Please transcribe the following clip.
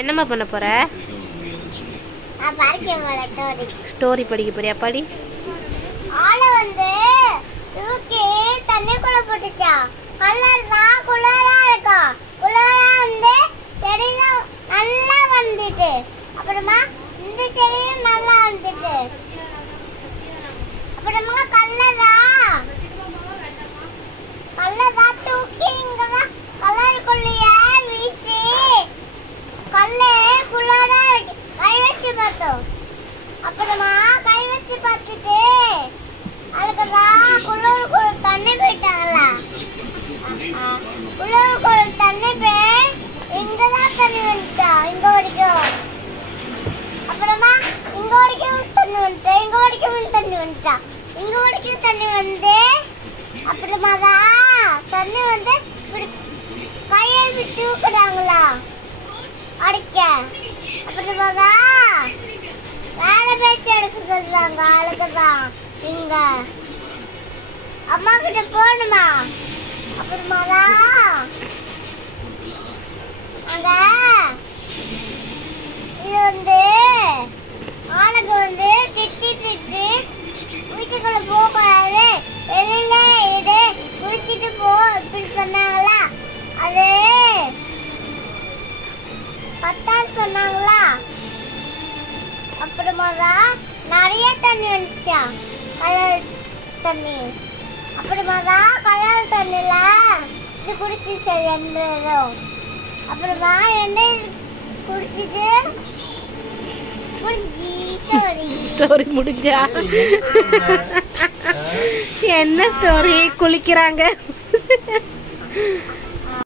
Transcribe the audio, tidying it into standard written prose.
என்னம்மா பண்ண போற? ஸ்டோரி படிக்க போறியா? படி. ஆளை வந்து தூக்கி தண்ணிக்குள்ள போட்டுச்சா. கலர் தான் குளரா இருக்கா. குளரா வந்து செடியில நல்லா வந்துட்டு, அப்புறமா இந்த செடியும் நல்லா வந்துட்டு, அப்புறமா கல்லதா தூக்கி இங்கதான் கலருக்குள்ளேயே வீசி கல்லு குளரா கை வச்சு பார்த்தோம். அப்புறமா கை வச்சு பார்த்துட்டு அதுக்குதான் குளூர் தண்ணி போயிட்டாங்களா. குளூர் தண்ணி போய் இங்கதான் தண்ணி வந்துட்டா, இங்க வரைக்கும். அப்புறமா இங்க வரைக்கும் தண்ணி வந்துட்டு, இங்க வரைக்கும் தண்ணி வந்துட்டா, இங்க வரைக்கும் தண்ணி வந்து, அப்புறமா தான் தண்ணி வந்து கையை விட்டு ஊக்குறாங்களா அடிக்க. அப்புறமா தான் வேலை பேச்சு எடுக்க சொல்றாங்க. அழுக்குதான் இங்க அம்மா கிட்ட போகணுமா. அப்புறமா தான் அங்க இது வந்து ஆளுக்கு வந்து திட்டி வீட்டுக்குள்ள போகாது, வெளியில இடு, குளிச்சுட்டு போ இப்படி சொன்னாங்களா. அது பத்தாது சொன்னாங்களா. அப்புறமா தான் நிறைய தண்ணி வந்துச்சா, கலர் தண்ணி. அப்புறமா தான் கலர் தண்ணில இது குடிச்சிச்சு என்றதும். அப்புறமா என்ன குடிச்சிட்டு ஸ்டோரி முடிஞ்சா? என்ன ஸ்டோரி? குளிக்கிறாங்க.